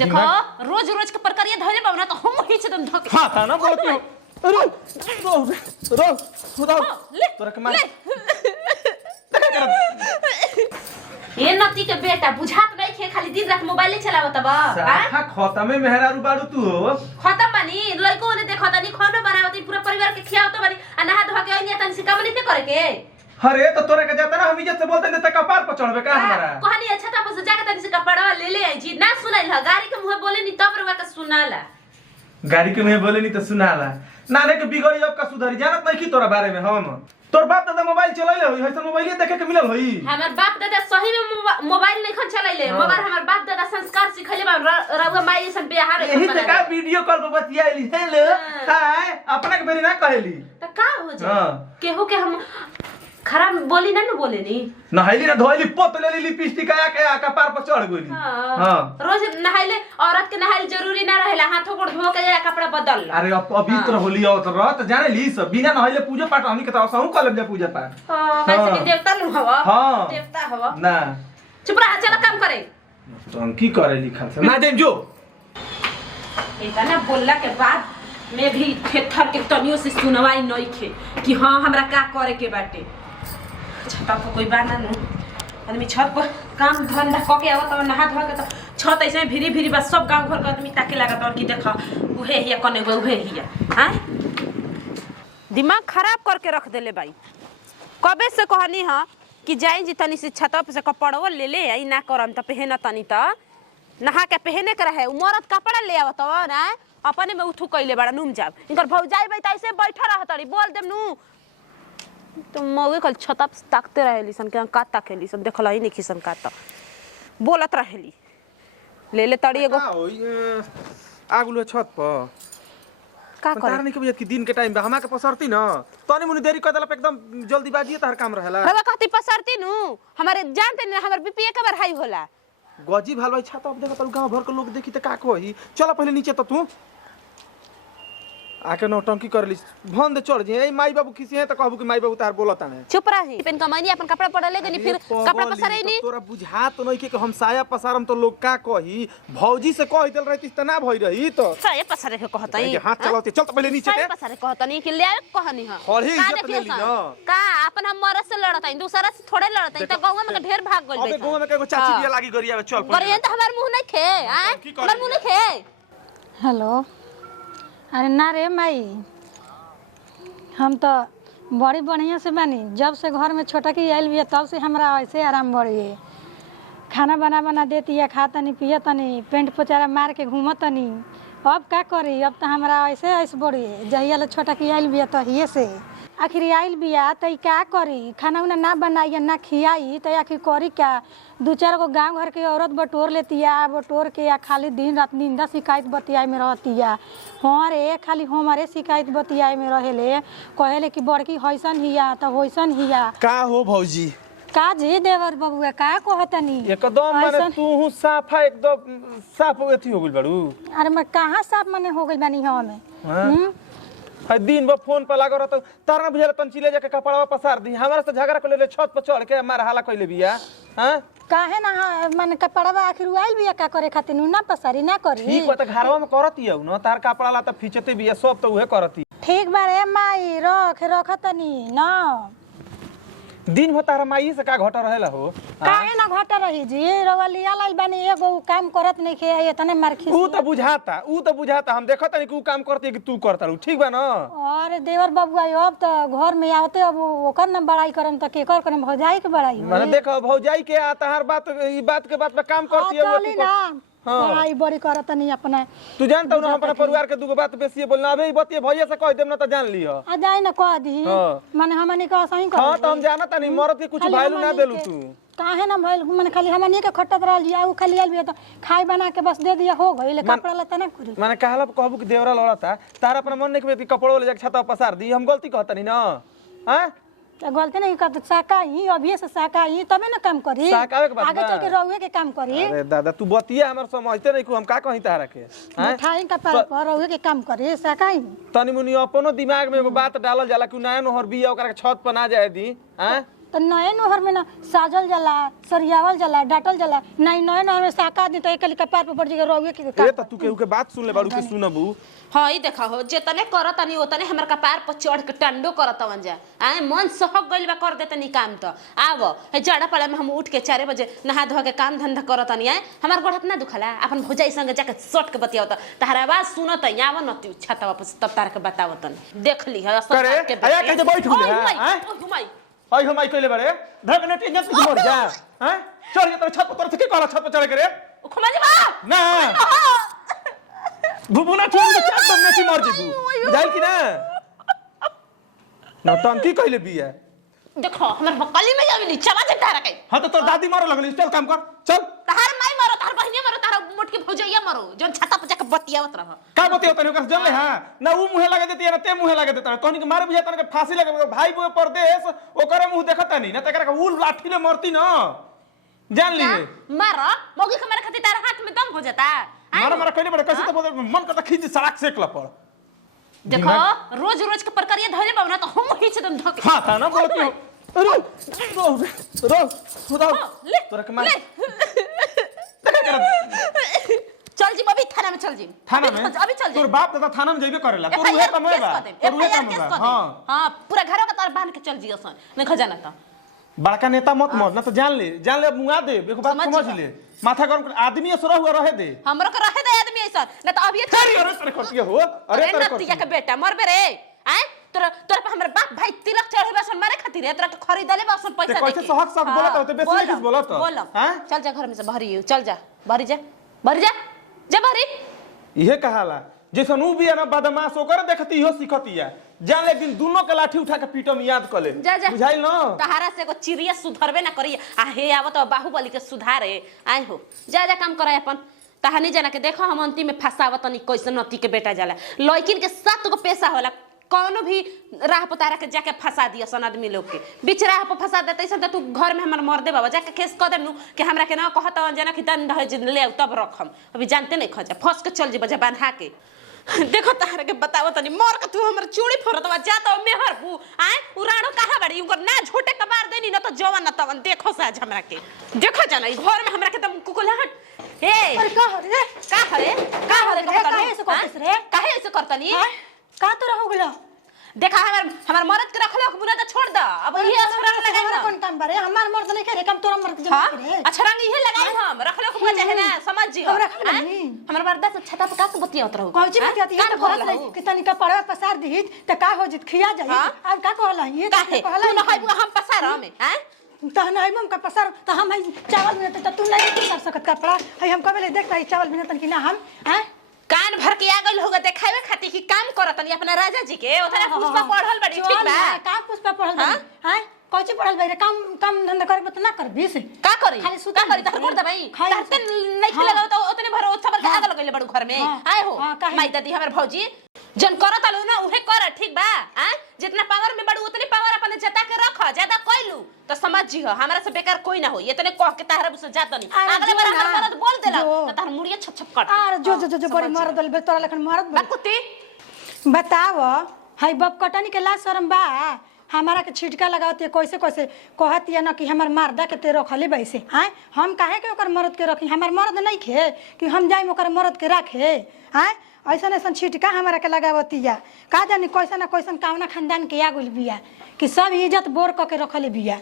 देखो रोज रोज के प्रक्रिया धइले बाबू ना तो हम ही से तुम धके हां था ना बोलती हो अरे रो तोरा के मार ये नती के बेटा बुझात नहीं खे खाली दिन रात मोबाइल चलावत बा हां खत्म में मेहरारू बाड़ू तू हो खत्म बानी लइको ने देखत नहीं खाना बनावत पूरा परिवार के खियावत बानी आ नहा धो के आइनी तन से काम नहीं करे के अरे तो तोरा के जाता ना हम इज्जत से बोलते न त कपार पर चढ़बे का हमारा कहानी अच्छा था बस जाके तन से कपड़वा ले ले आई जी ना सुनाई ल गाड़ी के मुंह बोले नहीं तब रवा के सुनाला गाड़ी के मुंह बोले नहीं तो सुनाला नाने के बिगड़ी अब का सुधरी जानत नहीं की तोरा बारे में हम तोर बाप दादा मोबाइल चलाइले होई हइसन मोबाइल देखे के मिलल होई हमर बाप दादा सही में मोबाइल नहीं खन चलाइले मगर हमर बाप दादा संस्कार सिखले बा रउआ माई सन बिहार यही से का वीडियो कॉल पर बतियाइली हेलो हाय अपना के बेरी ना कहली त का हो जा केहू के हम खराब बोली ना बोले नी नहाइली ना धोइली पोत लेली लिपस्टिक आया के कपार पर चढ़ गइली हां रोज नहाइले औरत के नहाइल जरूरी ना रहेला हाथों गोड़ धो के कपड़ा बदल अरे अब पवित्र होली और रहत जाने ली सब बिना नहाइले पूजा पाठ हमनी के त असहु कलम जा पूजा पाठ हां कैसे कि देवता नु हवा हां देवता हवा ना चुप रह चल काम करे तो हम की करे लिखल से ना देम जो इतना बोलला के बाद मैं भी थेथर के तनियो से सुनवाई नहीं खे कि हां हमरा का करे के बाटे छत पर कोई बाना न आदमी छत पर काम धंधा क के आवत और नहा धो के तो छत ऐसे भिरी भिरी बस सब गांव घर के आदमी ताके लागत और कि देख उहे हिया कने उहे हिया हैं दिमाग खराब करके रख देले भाई कबे से कहनी हां कि जाई जी तनी से छत पे से कपड़वा ले ले आई ना करम त पहन तनी त नहा के पहने के रहे मरद कपड़ा ले आवत ना अपने में उठू कइले बड़ा नुम जाब इनकर भौजाई बई त ऐसे बैठा रहत री बोल देम नु तो मौगे कल छत पे ताकते रहेली सन के का ताकेली सन देखला ही नहीं खिसन का त बोलत रहेली ले ले तड़ी एगो आगुलो छत पर का करे तार नहीं के बुझत कि दिन के टाइम बा हमा के पसरती न तनी मुनी देरी कर देला पे एकदम जल्दीबाजी तार काम रहेला रवा कहती पसरती नु हमारे जानते न हमर बीपी एक बार हाई होला गजी भाल भाई छत अब देखत गांव भर के लोग देखी त का कही चल पहले नीचे त तू आके नौटंकी करली भन दे चढ़ जे माई बाबू किसी है त कहबू कि माई बाबू तार बोलता है चुप रही पेन कमाई अपन कपड़ा पड़ा ले गनी फिर कपड़ा पसरे नहीं तोरा बुझात नहीं के हम साया पसारम तो लोग का कही भौजी से कह देल रहती त ना भई रही तो साया पसरे के कहतई हाथ चलाते चल त पहले नीचे साया पसरे कहतनी कि ले कहनी हां खड़ी इज्जत ले ली न का अपन हम मरद से लड़तई दूसरा से थोड़े लड़तई त गांव में ढेर भाग गइल अबे गांव में एगो चाची बिया लागी गरिया चल गरिया त हमर मुंह नहीं खे हमर मुंह नहीं खे हेलो अरे ना रे माई हम तो बड़ी बढ़िया से बानी जब से घर में छोटा की आयल बिया तब से हमरा ऐसे आराम बढ़ी खाना बना बना देती है खा तनी पिया तनी पेंट पोचारा मार के घूम तनी अब का करी अब तो हमरा ऐसे ऐसे बढ़ी जहिया छोटा की आयल बिया तो हिये से आखिर आयल बिया तो का करी खाना उना ना बनाई ना खियाई तो आखिर करी क्या दो चार गो गाँव घर के औरत बटोर लेती है बटोर के या खाली दिन रात निंदा शिकायत बतियाए में रहती है हाँ रे खाली हमारे शिकायत बतियाए में रहेले कहेले कि बड़की हैसन हिया तो हैसन हिया का हो भौजी का जी देवर बबुआ का कहतनी एकदम माने तू साफा एकदम साफ एथी हो गइल बाड़ू अरे मैं कहां साफ माने हो गइल बानी हमें है दिन भर फोन पर लागो रहत तार ना बुझाला तन चिले जाके कपड़वा पसार दी हमरा से झगड़ा कर ले छत पर चढ़ के मार हाला कइले बिया हां काहे ना माने कपड़वा आखिर आइल बिया का करे खातिर ना पसारी ना करी ठीक बा त घरवा में करती है न तार कपड़ा ला त फिचते बिया सब त उहे करती ठीक बा रे माई रखतनी ना दिन भर तारा माई से का घट रहेला हो काहे ना घट रही जी रवलिया लाइल बानी एगो काम करत नहीं खे इतने मारखी ऊ त बुझाता हम देखत नहीं कि ऊ काम करती है कि तू करता रू ठीक बा न अरे देवर बबुआ अब तो घर में आवते अब ओकर ना बड़ाई करम त केकर करम भौजाई के बड़ाई माने देखो भौजाई के आ तहार बात ई बात के बात पे काम करती है चली ना बड़ाई बड़ी करत नहीं अपना तू जानता हूं अपना परिवार के दुगो बात बेसी बोलना अबे ई बतिए भैया से कह देम ना त जान लियो आ जाए ना कह दी माने हमनी का सही कर हां त हम जानत नहीं मरद के कुछ वैल्यू ना देलू तू काहे ना भइल माने खाली हमनी के खटत रहल जिया उ खाली आइल बिया त खाई बना के बस दे दिया हो गइल कपड़ा लता ना करी माने कहला कहबू कि देवरा लड़ता तार अपना मन नहीं कि कपड़ो ले जाके छत पसार दी हम गलती कहत नहीं ना हां गलती नहीं कर साका ही अभी से साका ही तबे ना काम करी साकावे के बात आगे चल के रहुए के काम करी अरे दादा तू बतिया हमर समझते नहीं को हम का कहि तारा के मिठाई का पर रहुए के काम करी साका ही तनी मुनी अपनो दिमाग में एगो बात डालल जाला कि नया नहर बिया ओकरा के छत पर ना जाए दी हैं तो नए नहर में ना साजल जाला, सरियावल जाला, डाटल जाला, नहीं नए नहर में साका दी तो एक कपार पर पड़ जाएगा रोवे की ए त तू केहू के बात सुन ले बाड़ू के सुनबू। हाँ ई देखा हो जेतने करतनी ओतने हमर कपार पर चढ़ के टंडो करतवन जा आए मन सहक गइल बा कर देतनी काम तो आव हे जड़ा पड़े में हम उठ के 4 बजे नहा धो के काम धंधा करतनी आए हमार गोड़ ना दुखला अपन भौजाई संगे जाके सट के बतियावत तहरा आवाज सुनत आव न तू छाता वापस तब तार के बतावतन देख ली है असर करे आया के जे बैठ गेले हैं घुमाई आई हम आई कइले बारे धगने टिंगे से मर जा हैं चढ़ के छत पर से के कहला छत पर चढ़ के रे घुमा जी बा ना भुबुना छोड़ के चाप दम में मर जेबू जाइल कि ना नौटंकी कइले बिया देखो हमर बकली में जाविली चला जे तारा के हां तो तोर दादी मारो लगली चल काम कर चल तहार माई मारो तहार बहिनी मारो तारा मोट के भौजैया मारो जोन छाता पर जाके बतियावत रह का बतियो तने ओकर जन ले हां ना ऊ मुहे लगा देती ना ते मुहे लगा देता तोनी के मारे बुझा तने के फांसी लगे भाई बो परदेश ओकर मुंह देखता नहीं ना तकरा के ऊ लाठी ले मरती ना जान ली मारो मोगी के मारे खातिर तारा हाथ में दम हो जाता मारा मारा कइले बड़े कैसे तो बोले मन करता खींच सड़क सेकला पड़ देखो रोज रोज के प्रक्रिया धइले बाबू ना तो हम ही से दम धक हां था ना बोलती हो रो तोरा के मार चल जी अभी थाना में चल जी थाना में अभी चल जी तोर बाप दादा थाना में जइबे करेला तोर उहे काम है बा तोर उहे काम बा हां हां पूरा घर का तार बांध के चल जी असन नहीं खजाना त बड़का नेता मत मर ना तो जान ले मुआ दे देखो बात समझ ले माथा गरम कर आदमी असरा हुआ रहे दे हमरो के रहे दे आदमी ऐसा ना तो अभी अरे तेरे करती हो अरे तेरे करती नतिया के बेटा मरबे रे आय तोरा पे हमर बाप भाई तिलक चढ़े बसन मारे खातिर तोरा के खरीदले बसन पैसा दे कैसे सहक सहक बोलत हो तो बेसी नहीं कुछ बोलत बोल हां चल जा घर में से भरी चल जा भरी जा भरी इहे कहाला जैसन ऊ भी है ना बदमाश ओकर देखती हो सिखतिया जान ले दिन दोनों के लाठी उठा के पीटम याद कर ले बुझाइल न तहारा से एगो चिड़िया सुधरबे ना करी आ हे आवत बाहुबली के सुधारे आए हो जा काम करे अपन तहानी जना के देखो हम अंतिम में फसावत नहीं कैसे नती के बेटा जाला लड़किन के साथ को पैसा होला कौनो भी राह पर तारा के जाके फंसा दिया सन आदमी लोग के बीच राह पर फंसा देते सन तू घर में हमर मर दे बाबा जाके केस कर देनु कि हमरा के ना कहत जना कि दंड है जिन ले तब रखम अभी जानते नहीं खजा फंस के चल जी बजा बांधा के देखो तारा के बताओ तनी मर के तू हमर चूड़ी फोड़तवा जाता मेहर बू आए उराणो कहां बड़ी उनकर ना झोटे के मार देनी ना तो जवान ना तवन देखो साज हमरा के देखो जाना घर में हमरा के दम कुकुलहट ए अरे का हरे काहे ऐसे करतनी का तो रहो गेलो देखा हमर मरद के रखलो बुना तो छोड़ द अब ये अछरंग लगाई हमारा कौन काम बारे हमार मर्द नहीं करे काम तोरा मर्द जमा करे अछरंग इहे लगाई हम रखलो को चाहे ना समझ जी हमर मर्द से छता पे का के बतियावत रहू कौन चीज बतियाती है भरत नहीं कि तनी का पड़वा पसार दी त का हो जित खिया जाई अब का कहला ये कहला तू न है हम पसार हम हैं तहन है हम का पसार त हम चावल में त तू नहीं कर सकत कपड़ा है हम कबे देखता है चावल में तन कि ना हम हैं कान भर के आ गइल होगा देखावे खातिर कि काम करतनी अपना राजा जी के ओथरा पुष्पा पढ़ल बड़ी ठीक बा का पुष्पा पढ़ल बा हैं कोची पढ़ल बा रे काम धंधा करे त ना कर बीस का करी खाली का सुता करी तहर कर दे भाई तहते नहीं खिला तो ओतने भर ओछा भर के आग लगइले बड़ू घर में आए हो माई दादी हमर भौजी जन करत आलू ना उहे कर ठीक बा हैं जितना पावर में बड़ू उतनी पावर अपन जता के रख ज्यादा कइलू तो समझ जी हो हमरा से बेकार कोई ना हो ये तने कह के ताहरा से जात नहीं अगले बार हमर मरद बोल देला त तार मुड़िया छप छप काट अरे जो बड़ी मरद दल तोरा लखन मरद बकुती बताव हई बप कटनी के ला शरम बा हमारा के छिटका लगावती है कैसे कैसे कहती है ना कि हमार मर्दा के ते रखले बैसे हैं हम काहे के ओकर मर्द के रखी हमार मर्द नहीं खे कि हम जाई ओकर मर्द के रखे हैं ऐसा ऐसा छिटका हमारा के लगावती है का जानी कैसा ना कैसन कावना खानदान के आ गइल बिया कि सब इज्जत बोर क के रखले बिया